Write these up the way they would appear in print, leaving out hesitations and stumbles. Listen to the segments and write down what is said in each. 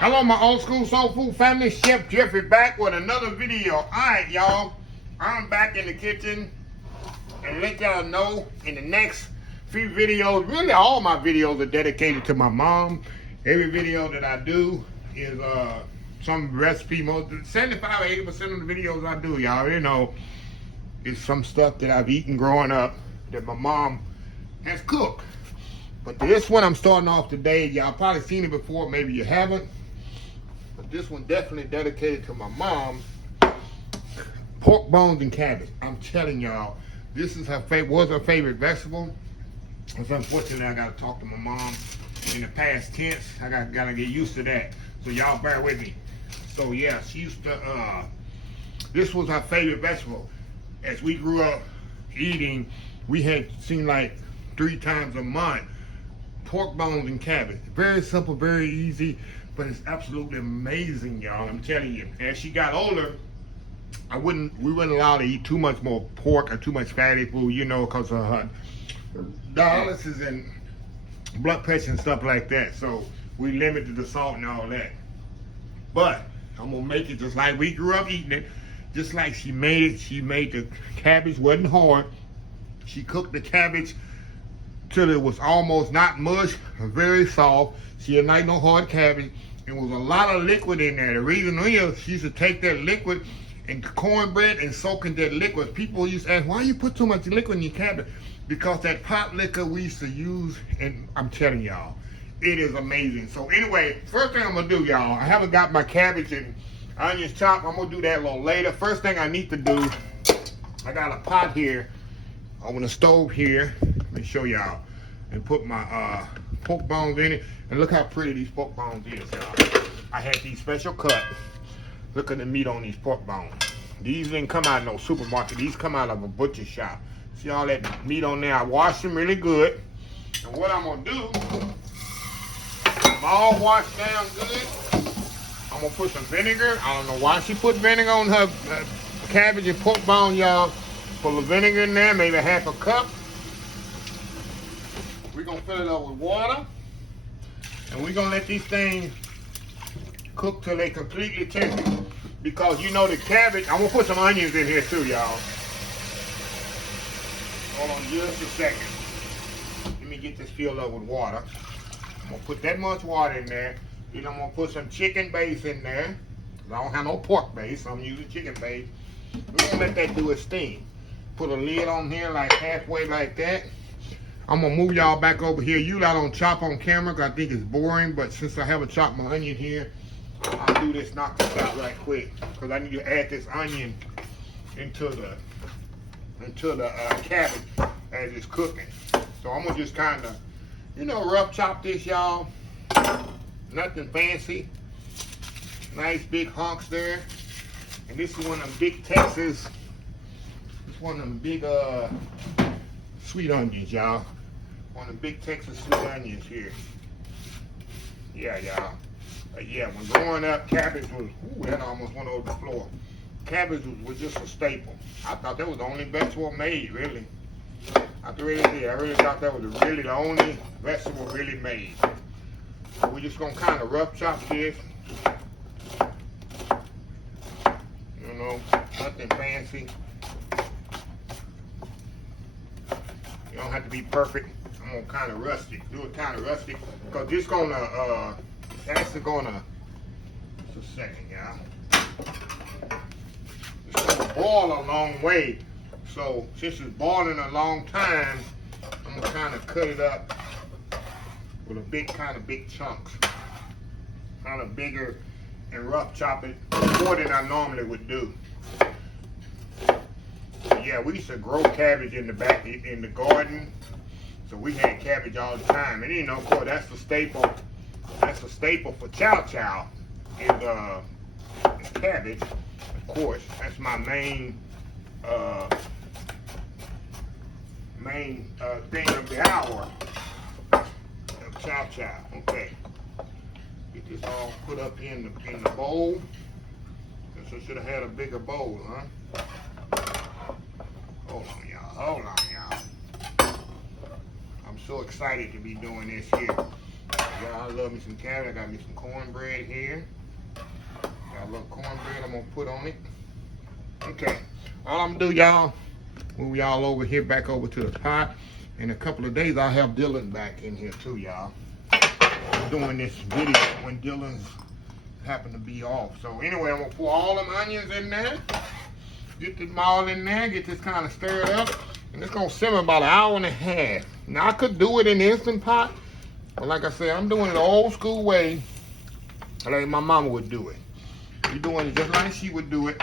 Hello, my old school soul food family. Chef Jeffrey back with another video. All right, y'all. I'm back in the kitchen and let y'all know in the next few videos, really all my videos are dedicated to my mom. Every video that I do is some recipe. Most 75 or 80% of the videos I do, y'all, you know, is some stuff that I've eaten growing up that my mom has cooked. But this one I'm starting off today, y'all probably seen it before, maybe you haven't. But this one definitely dedicated to my mom. Pork bones and cabbage. I'm telling y'all, this is her favorite, was her favorite vegetable. It's unfortunately I gotta talk to my mom in the past tense. I gotta get used to that. So y'all bear with me. So yeah, she used to this was her favorite vegetable. As we grew up eating, we had seemed like 3 times a month pork bones and cabbage. Very simple, very easy, but it's absolutely amazing, y'all. I'm telling you. As she got older, we weren't allowed to eat too much more pork or too much fatty food, you know, because of her dialysis and blood pressure and stuff like that. So we limited the salt and all that. But I'm gonna make it just like we grew up eating it, just like she made it. She made the cabbage, wasn't hard. She cooked the cabbage till it was almost not mush, very soft. She didn't like no hard cabbage. There was a lot of liquid in there. The reason is she used to take that liquid and cornbread and soak in that liquid. People used to ask, why you put so much liquid in your cabbage? Because that pot liquor we used to use, and I'm telling y'all, it is amazing. So anyway, first thing I'm gonna do, y'all, I haven't got my cabbage and onions chopped. I'm gonna do that a little later. First thing I need to do, I got a pot here on the stove here. Let me show y'all. And put my pork bones in it. And look how pretty these pork bones is, y'all. I had these special cut. Look at the meat on these pork bones. These didn't come out of no supermarket. These come out of a butcher shop. See all that meat on there? I washed them really good. And what I'm gonna do, I'm all washed down good. I'm gonna put some vinegar. I don't know why she put vinegar on her cabbage and pork bone, y'all. Put the vinegar in there, maybe half a cup. We're gonna fill it up with water. And we're gonna let these things cook till they completely tender. Because you know the cabbage, I'm gonna put some onions in here too, y'all. Hold on just a second. Let me get this filled up with water. I'm gonna put that much water in there. Then I'm gonna put some chicken base in there. I don't have no pork base, so I'm using chicken base. We're gonna let that do its thing. Put a lid on here like halfway like that. I'm gonna move y'all back over here. You lot don't chop on camera because I think it's boring, but since I haven't chopped my onion here, I'll do this, knock this out right quick. Because I need to add this onion into the cabbage as it's cooking. So I'm gonna just kind of, you know, rough chop this, y'all. Nothing fancy. Nice big hunks there. And this is one of them big Texas, it's one of them big sweet onions, y'all. One of the big Texas sweet onions here. Yeah, y'all. Yeah, when growing up, cabbage was, ooh, that almost went over the floor. Cabbage was just a staple. I thought that was the only vegetable made, really. I really did. I really thought that was really the only vegetable really made. So we're just gonna kind of rough chop this. You know, nothing fancy. You don't have to be perfect. I'm gonna kind of rustic, do it kind of rustic, because this gonna, it's actually gonna, just a second, y'all. It's gonna boil a long way. So since it's boiling a long time, I'm gonna kind of cut it up with a kind of big chunks, kind of bigger, and rough chop it more than I normally would do. Yeah, we used to grow cabbage in the back in the garden, so we had cabbage all the time. And you know, of course, that's the staple. That's the staple for chow chow is cabbage. Of course, that's my main thing of the hour of chow chow. Okay, get this all put up in the bowl. So should have had a bigger bowl, huh? Hold on, y'all. I'm so excited to be doing this here. Y'all, I love me some cabbage. I got me some cornbread here. Got a little cornbread I'm gonna put on it. Okay, all I'm gonna do, y'all, move y'all over here back over to the pot. In a couple of days, I'll have Dylan back in here too, y'all. I'm doing this video when Dylan's happen to be off. So anyway, I'm gonna pour all them onions in there. Get them all in there. Get this kind of stirred up, and it's gonna simmer about an hour and a half. Now I could do it in the Instant Pot, but like I said, I'm doing it the old school way, like my mama would do it. We're doing it just like she would do it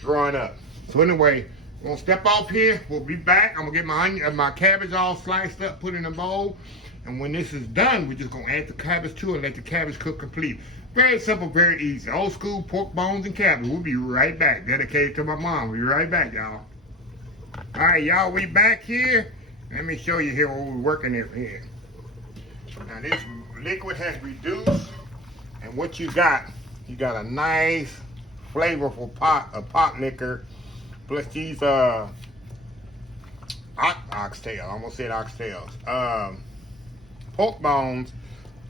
growing up. So anyway, we're gonna step off here. We'll be back. I'm gonna get my cabbage all sliced up, put in a bowl. And when this is done, we're just gonna add the cabbage to it and let the cabbage cook complete. Very simple, very easy. Old school pork bones and cabbage. We'll be right back. Dedicated to my mom. We'll be right back, y'all. All right, y'all, we back here. Let me show you here what we're working in here. Now this liquid has reduced, and what you got a nice, flavorful pot liquor, plus these oxtail. I almost said oxtails. Pork bones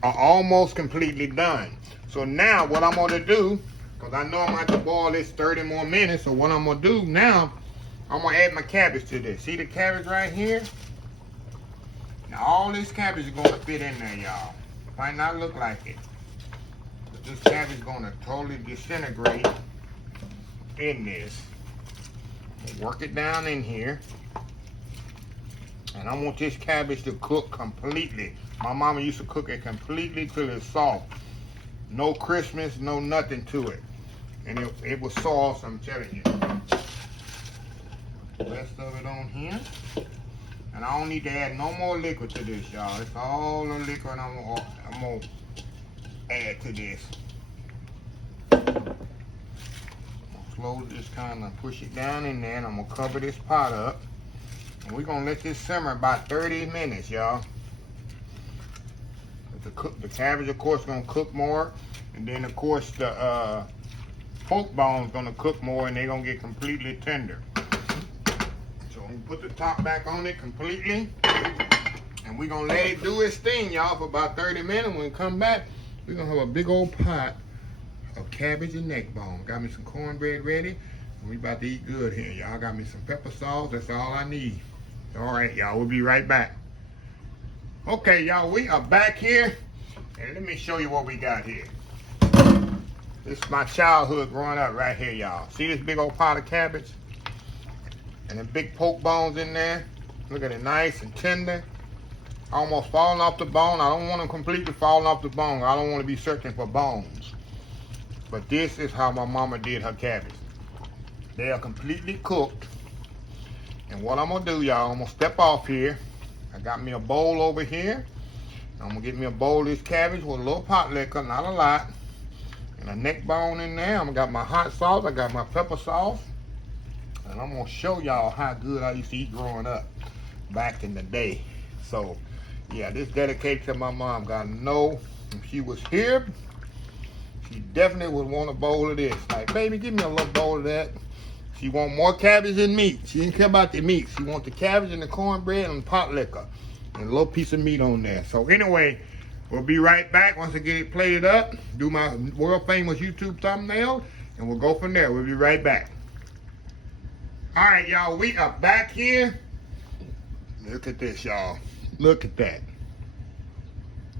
are almost completely done. So now what I'm gonna do, because I know I'm gonna have to boil this 30 more minutes, so what I'm gonna do now, I'm gonna add my cabbage to this. See the cabbage right here? Now all this cabbage is gonna fit in there, y'all. Might not look like it, but this cabbage is gonna totally disintegrate in this. Work it down in here. And I want this cabbage to cook completely. My mama used to cook it completely till it's soft. No crispness, no nothing to it. And it was sauce, I'm telling you. The rest of it on here. And I don't need to add no more liquid to this, y'all. It's all the liquid I'm gonna add to this. I'm gonna slowly just kind of push it down in there, and I'm gonna cover this pot up. And we're gonna let this simmer about 30 minutes, y'all. The cabbage, of course, gonna cook more, and then of course the pork bones gonna cook more, and they're gonna get completely tender. So I'm gonna put the top back on it completely, and we're gonna let it do its thing, y'all, for about 30 minutes. When we come back, we're gonna have a big old pot of cabbage and neck bone. Got me some cornbread ready, and we about to eat good here, y'all. Got me some pepper sauce. That's all I need. All right, y'all, we'll be right back. Okay, y'all, we are back here, and let me show you what we got here. This is my childhood growing up right here, y'all. See this big old pot of cabbage? And the big pork bones in there. Look at it, nice and tender. Almost falling off the bone. I don't want them completely falling off the bone. I don't want to be searching for bones. But this is how my mama did her cabbage. They are completely cooked. And what I'm gonna do, y'all, I'm gonna step off here. I got me a bowl over here. I'm gonna get me a bowl of this cabbage with a little pot liquor, not a lot. And a neck bone in there. I got my hot sauce, I got my pepper sauce. And I'm gonna show y'all how good I used to eat growing up back in the day. So, yeah, this dedicated to my mom. Gotta know if she was here, she definitely would want a bowl of this. Like, baby, give me a little bowl of that. She want more cabbage than meat. She didn't care about the meat. She want the cabbage and the cornbread and the pot liquor. And a little piece of meat on there. So anyway, we'll be right back once I get it plated up. Do my world famous YouTube thumbnail. And we'll go from there. We'll be right back. Alright, y'all. We are back here. Look at this, y'all. Look at that.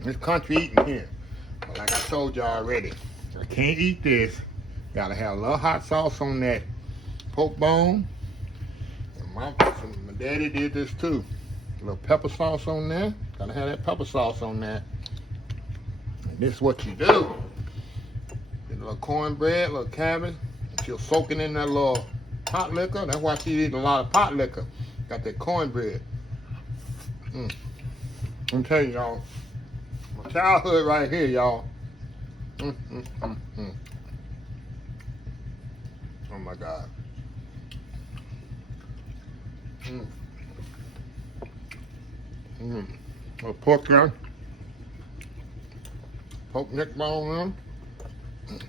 This country eating here. But like I told y'all already, I can't eat this. Gotta have a little hot sauce on that pork bone. And my daddy did this too. A little pepper sauce on there. Gotta have that pepper sauce on there. And this is what you do. Get a little cornbread, a little cabbage. She'll soak it in that little pot liquor. That's why she eat a lot of pot liquor. Got that cornbread. I'm telling you, y'all. My childhood right here, y'all. Oh my God. A pork there. Pork neck bone there.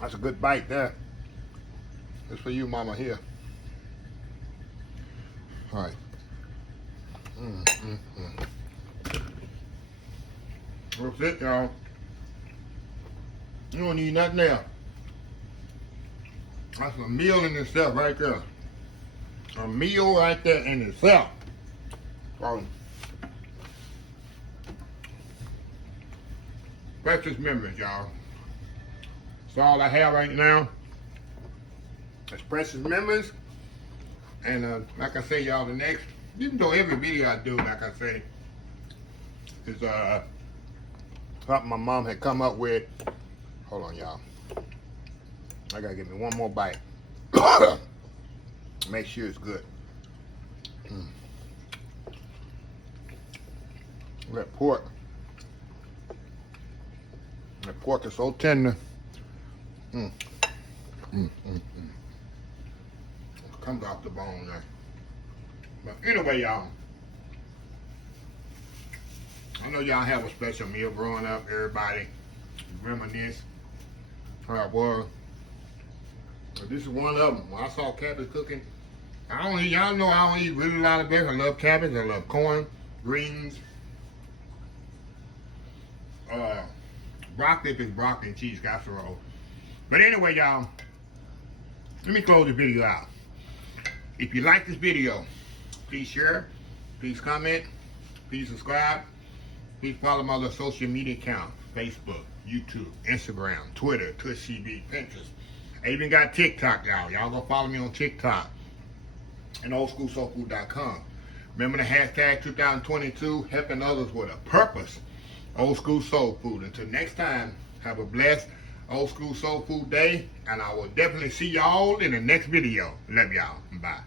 That's a good bite there. It's for you, mama, here. All right. That's it, y'all. You don't need nothing else. That's a meal in itself right there. A meal right there in itself. Precious memories, y'all. That's all I have right now. It's precious memories. And like I say, y'all, the next, even though every video I do, like I say, is something my mom had come up with. Hold on, y'all. I gotta give me one more bite. Make sure it's good. That pork. That pork is so tender. It comes off the bone there. But anyway, y'all. I know y'all have a special meal growing up. Everybody reminisce how it was. But this is one of them. When I saw cabbage cooking, y'all know I don't eat really a lot of vegetables. I love cabbage. I love corn, greens. Broccoli if it's broccoli and cheese casserole. But anyway, y'all, let me close the video out. If you like this video, please share, please comment, please subscribe, please follow my other social media accounts: Facebook, YouTube, Instagram, Twitter, Twitch TV, Pinterest. I even got TikTok, y'all. Y'all go follow me on TikTok and oldschoolsoulfood.com. Remember the hashtag 2022, helping others with a purpose. Old School Soul Food. Until next time, have a blessed Old School Soul Food day, and I will definitely see y'all in the next video. Love y'all. Bye.